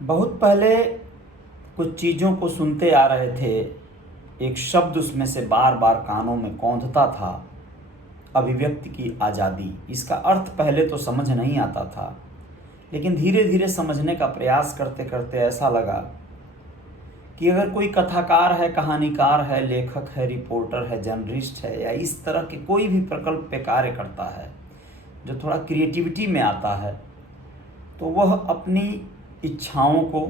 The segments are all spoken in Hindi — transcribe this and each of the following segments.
बहुत पहले कुछ चीज़ों को सुनते आ रहे थे। एक शब्द उसमें से बार बार कानों में कौंधता था, अभिव्यक्ति की आज़ादी। इसका अर्थ पहले तो समझ नहीं आता था, लेकिन धीरे धीरे समझने का प्रयास करते करते ऐसा लगा कि अगर कोई कथाकार है, कहानीकार है, लेखक है, रिपोर्टर है, जर्नलिस्ट है, या इस तरह के कोई भी प्रकल्प पे कार्य करता है जो थोड़ा क्रिएटिविटी में आता है, तो वह अपनी इच्छाओं को,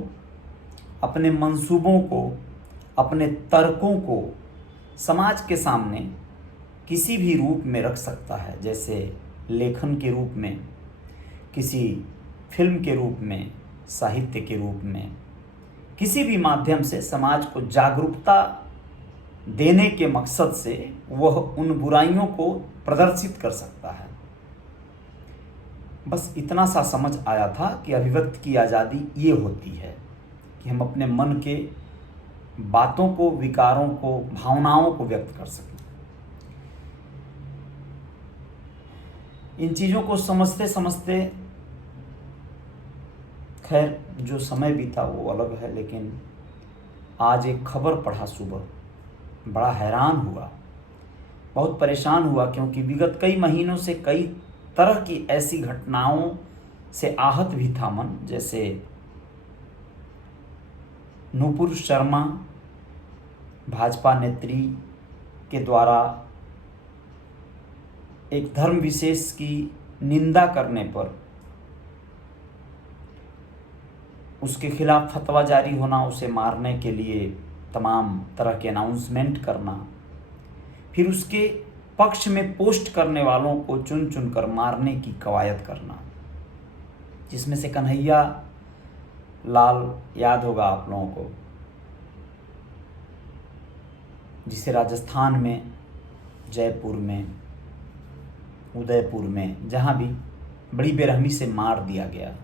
अपने मंसूबों को, अपने तर्कों को समाज के सामने किसी भी रूप में रख सकता है। जैसे लेखन के रूप में, किसी फिल्म के रूप में, साहित्य के रूप में, किसी भी माध्यम से समाज को जागरूकता देने के मकसद से वह उन बुराइयों को प्रदर्शित कर सकता है। बस इतना सा समझ आया था कि अभिव्यक्ति की आज़ादी ये होती है कि हम अपने मन के बातों को, विकारों को, भावनाओं को व्यक्त कर सकें। इन चीज़ों को समझते समझते खैर जो समय बीता वो अलग है, लेकिन आज एक खबर पढ़ा सुबह, बड़ा हैरान हुआ, बहुत परेशान हुआ, क्योंकि विगत कई महीनों से कई तरह की ऐसी घटनाओं से आहत भी था मन। जैसे नूपुर शर्मा भाजपा नेत्री के द्वारा एक धर्म विशेष की निंदा करने पर उसके खिलाफ फतवा जारी होना, उसे मारने के लिए तमाम तरह के अनाउंसमेंट करना, फिर उसके पक्ष में पोस्ट करने वालों को चुन चुन कर मारने की कवायद करना, जिसमें से कन्हैया लाल याद होगा आप लोगों को, जिसे राजस्थान में, जयपुर में, उदयपुर में, जहाँ भी बड़ी बेरहमी से मार दिया गया।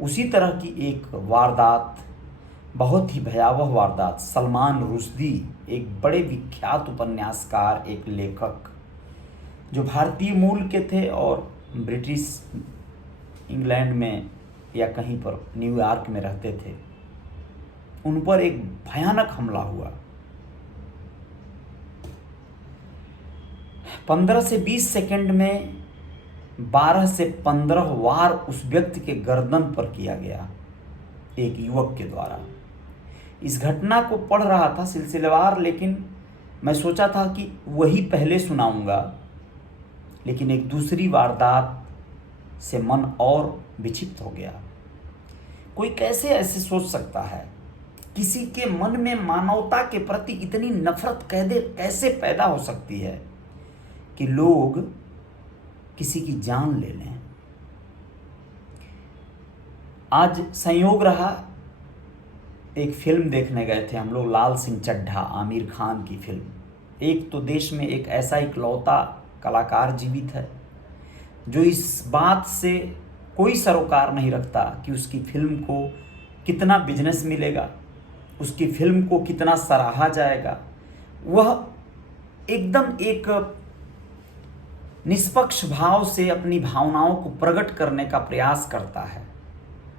उसी तरह की एक वारदात, बहुत ही भयावह वारदात, सलमान रुश्दी, एक बड़े विख्यात उपन्यासकार, एक लेखक जो भारतीय मूल के थे और ब्रिटिश इंग्लैंड में या कहीं पर न्यूयॉर्क में रहते थे, उन पर एक भयानक हमला हुआ। 15 से 20 सेकंड में 12 से 15 वार उस व्यक्ति के गर्दन पर किया गया, एक युवक के द्वारा। इस घटना को पढ़ रहा था सिलसिलेवार, लेकिन मैं सोचा था कि वही पहले सुनाऊंगा, लेकिन एक दूसरी वारदात से मन और विक्षिप्त हो गया। कोई कैसे ऐसे सोच सकता है? किसी के मन में मानवता के प्रति इतनी नफरत कैसे पैदा हो सकती है कि लोग किसी की जान ले लें। आज संयोग रहा, एक फिल्म देखने गए थे हम लोग, लाल सिंह चड्ढा, आमिर खान की फिल्म। एक तो देश में एक ऐसा इकलौता कलाकार जीवित है जो इस बात से कोई सरोकार नहीं रखता कि उसकी फिल्म को कितना बिजनेस मिलेगा, उसकी फिल्म को कितना सराहा जाएगा। वह एकदम एक निष्पक्ष भाव से अपनी भावनाओं को प्रकट करने का प्रयास करता है,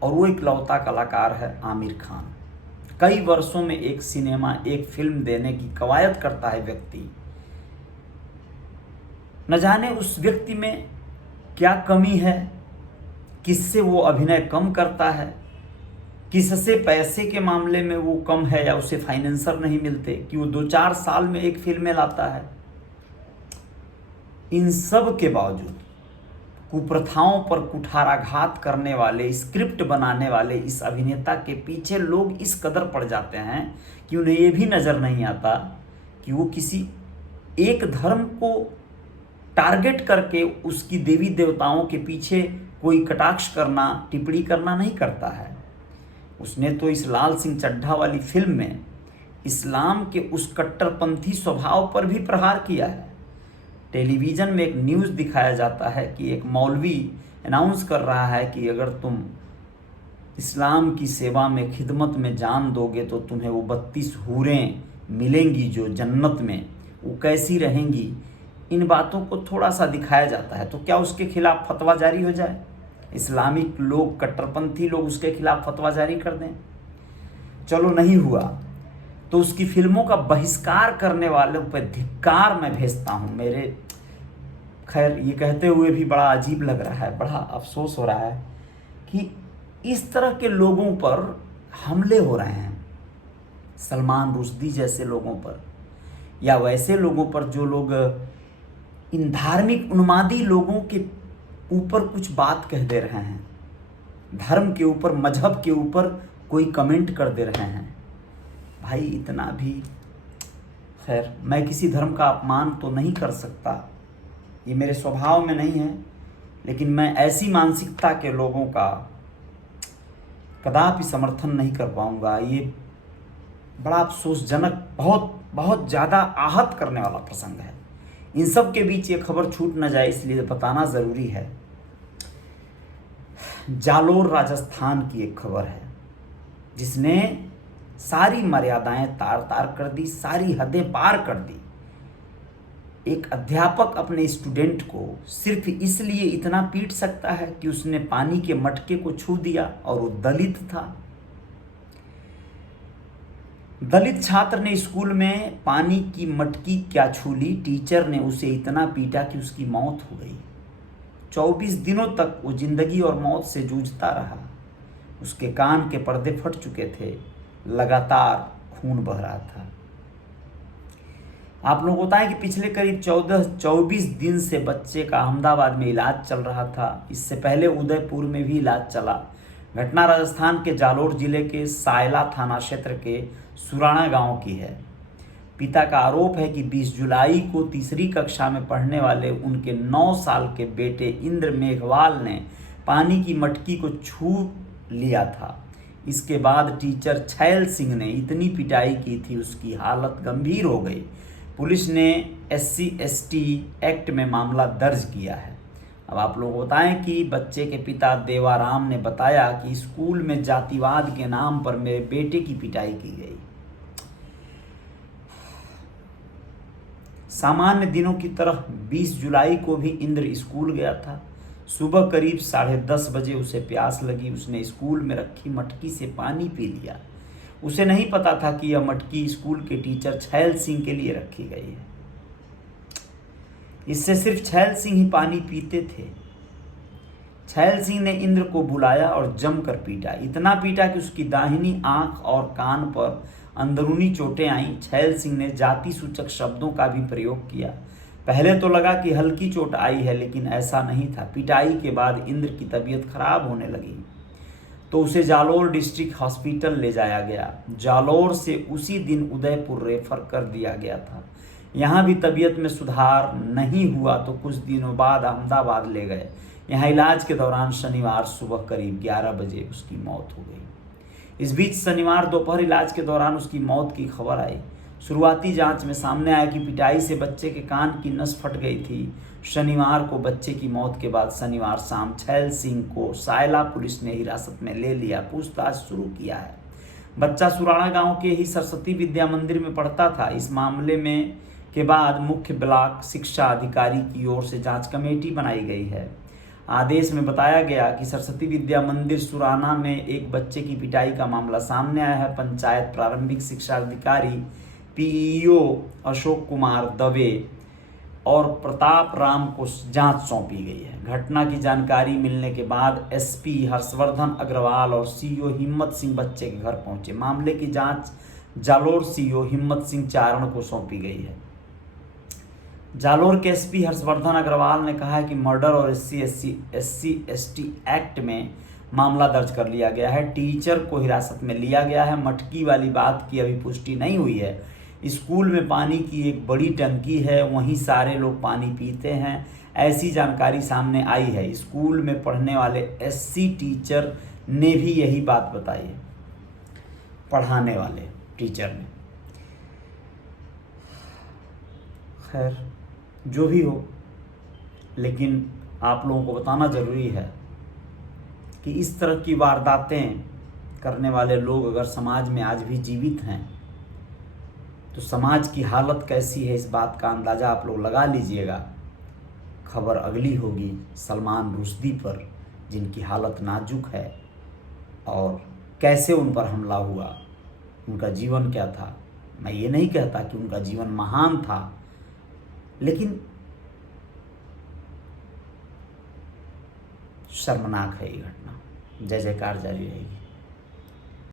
और वो इकलौता कलाकार है आमिर खान। कई वर्षों में एक सिनेमा, एक फिल्म देने की कवायद करता है व्यक्ति। न जाने उस व्यक्ति में क्या कमी है, किससे वो अभिनय कम करता है, किससे पैसे के मामले में वो कम है, या उसे फाइनेंसर नहीं मिलते कि वो 2-4 साल में एक फिल्म लाता है। इन सब के बावजूद कुप्रथाओं पर कुठाराघात करने वाले, स्क्रिप्ट बनाने वाले इस अभिनेता के पीछे लोग इस कदर पड़ जाते हैं कि उन्हें ये भी नज़र नहीं आता कि वो किसी एक धर्म को टारगेट करके उसकी देवी देवताओं के पीछे कोई कटाक्ष करना, टिप्पणी करना नहीं करता है। उसने तो इस लाल सिंह चड्ढा वाली फिल्म में इस्लाम के उस कट्टरपंथी स्वभाव पर भी प्रहार किया है। टेलीविज़न में एक न्यूज़ दिखाया जाता है कि एक मौलवी अनाउंस कर रहा है कि अगर तुम इस्लाम की सेवा में, खिदमत में जान दोगे तो तुम्हें वो 32 हूरें मिलेंगी जो जन्नत में, वो कैसी रहेंगी। इन बातों को थोड़ा सा दिखाया जाता है, तो क्या उसके खिलाफ फतवा जारी हो जाए? इस्लामिक लोग, कट्टरपंथी लोग उसके खिलाफ फतवा जारी कर दें। चलो नहीं हुआ तो उसकी फिल्मों का बहिष्कार करने वालों पर धिक्कार मैं भेजता हूँ। मेरे खैर ये कहते हुए भी बड़ा अजीब लग रहा है, बड़ा अफसोस हो रहा है कि इस तरह के लोगों पर हमले हो रहे हैं, सलमान रुश्दी जैसे लोगों पर, या वैसे लोगों पर जो लोग इन धार्मिक उन्मादी लोगों के ऊपर कुछ बात कह दे रहे हैं, धर्म के ऊपर, मजहब के ऊपर कोई कमेंट कर दे रहे हैं। भाई इतना भी, खैर मैं किसी धर्म का अपमान तो नहीं कर सकता, ये मेरे स्वभाव में नहीं है, लेकिन मैं ऐसी मानसिकता के लोगों का कदापि समर्थन नहीं कर पाऊंगा। ये बड़ा अफसोसजनक, बहुत बहुत ज़्यादा आहत करने वाला प्रसंग है। इन सब के बीच ये खबर छूट न जाए इसलिए बताना ज़रूरी है। जालोर राजस्थान की एक खबर है जिसने सारी मर्यादाएं तार तार कर दी, सारी हदें पार कर दी। एक अध्यापक अपने स्टूडेंट को सिर्फ इसलिए इतना पीट सकता है कि उसने पानी के मटके को छू दिया और वो दलित था। दलित छात्र ने स्कूल में पानी की मटकी क्या छू ली, टीचर ने उसे इतना पीटा कि उसकी मौत हो गई। 24 दिनों तक वो जिंदगी और मौत से जूझता रहा। उसके कान के पर्दे फट चुके थे, लगातार खून बह रहा था। आप लोगों को बताएं कि पिछले करीब 24 दिन से बच्चे का अहमदाबाद में इलाज चल रहा था। इससे पहले उदयपुर में भी इलाज चला। घटना राजस्थान के जालोर जिले के सायला थाना क्षेत्र के सुराणा गांव की है। पिता का आरोप है कि 20 जुलाई को तीसरी कक्षा में पढ़ने वाले उनके 9 साल के बेटे इंद्र मेघवाल ने पानी की मटकी को छू लिया था। इसके बाद टीचर छैल सिंह ने इतनी पिटाई की थी, उसकी हालत गंभीर हो गई। पुलिस ने SC/ST एक्ट में मामला दर्ज किया है। अब आप लोग बताएं कि बच्चे के पिता देवाराम ने बताया कि स्कूल में जातिवाद के नाम पर मेरे बेटे की पिटाई की गई। सामान्य दिनों की तरह 20 जुलाई को भी इंद्र स्कूल गया था। सुबह करीब 10:30 बजे उसे प्यास लगी। उसने स्कूल में रखी मटकी से पानी पी लिया। उसे नहीं पता था कि यह मटकी स्कूल के टीचर छैल सिंह के लिए रखी गई है। इससे सिर्फ छैल सिंह ही पानी पीते थे। छैल सिंह ने इंद्र को बुलाया और जमकर पीटा। इतना पीटा कि उसकी दाहिनी आंख और कान पर अंदरूनी चोटें आईं। छैल सिंह ने जाति सूचक शब्दों का भी प्रयोग किया। पहले तो लगा कि हल्की चोट आई है, लेकिन ऐसा नहीं था। पिटाई के बाद इंद्र की तबीयत खराब होने लगी तो उसे जालोर डिस्ट्रिक्ट हॉस्पिटल ले जाया गया। जालोर से उसी दिन उदयपुर रेफर कर दिया गया था। यहाँ भी तबीयत में सुधार नहीं हुआ तो कुछ दिनों बाद अहमदाबाद ले गए। यहाँ इलाज के दौरान शनिवार सुबह करीब 11 बजे उसकी मौत हो गई। इस बीच शनिवार दोपहर इलाज के दौरान उसकी मौत की खबर आई। शुरुआती जांच में सामने आया कि पिटाई से बच्चे के कान की नस फट गई थी। शनिवार को बच्चे की मौत के बाद शनिवार शाम छैल सिंह को सायला पुलिस ने हिरासत में ले लिया, पूछताछ शुरू किया है। बच्चा सुराणा गांव के ही सरस्वती विद्या मंदिर में पढ़ता था। इस मामले में के बाद मुख्य ब्लॉक शिक्षा अधिकारी की ओर से जांच कमेटी बनाई गई है। आदेश में बताया गया कि सरस्वती विद्या मंदिर सुराना में एक बच्चे की पिटाई का मामला सामने आया है। पंचायत प्रारंभिक शिक्षा अधिकारी PEO अशोक कुमार दवे और प्रताप राम को जांच सौंपी गई है। घटना की जानकारी मिलने के बाद SP हर्षवर्धन अग्रवाल और CO हिम्मत सिंह बच्चे के घर पहुंचे। मामले की जांच जालोर CO हिम्मत सिंह चारण को सौंपी गई है। जालोर के SP हर्षवर्धन अग्रवाल ने कहा है कि मर्डर और SC/ST एक्ट में मामला दर्ज कर लिया गया है। टीचर को हिरासत में लिया गया है। मटकी वाली बात की अभी पुष्टि नहीं हुई है। स्कूल में पानी की एक बड़ी टंकी है, वहीं सारे लोग पानी पीते हैं, ऐसी जानकारी सामने आई है। स्कूल में पढ़ने वाले SC टीचर ने भी यही बात बताई है, पढ़ाने वाले टीचर ने। खैर जो भी हो, लेकिन आप लोगों को बताना ज़रूरी है कि इस तरह की वारदातें करने वाले लोग अगर समाज में आज भी जीवित हैं तो समाज की हालत कैसी है, इस बात का अंदाज़ा आप लोग लगा लीजिएगा। खबर अगली होगी सलमान रुश्दी पर, जिनकी हालत नाजुक है, और कैसे उन पर हमला हुआ, उनका जीवन क्या था। मैं ये नहीं कहता कि उनका जीवन महान था, लेकिन शर्मनाक है ये घटना। जय जयकार जारी रहेगी।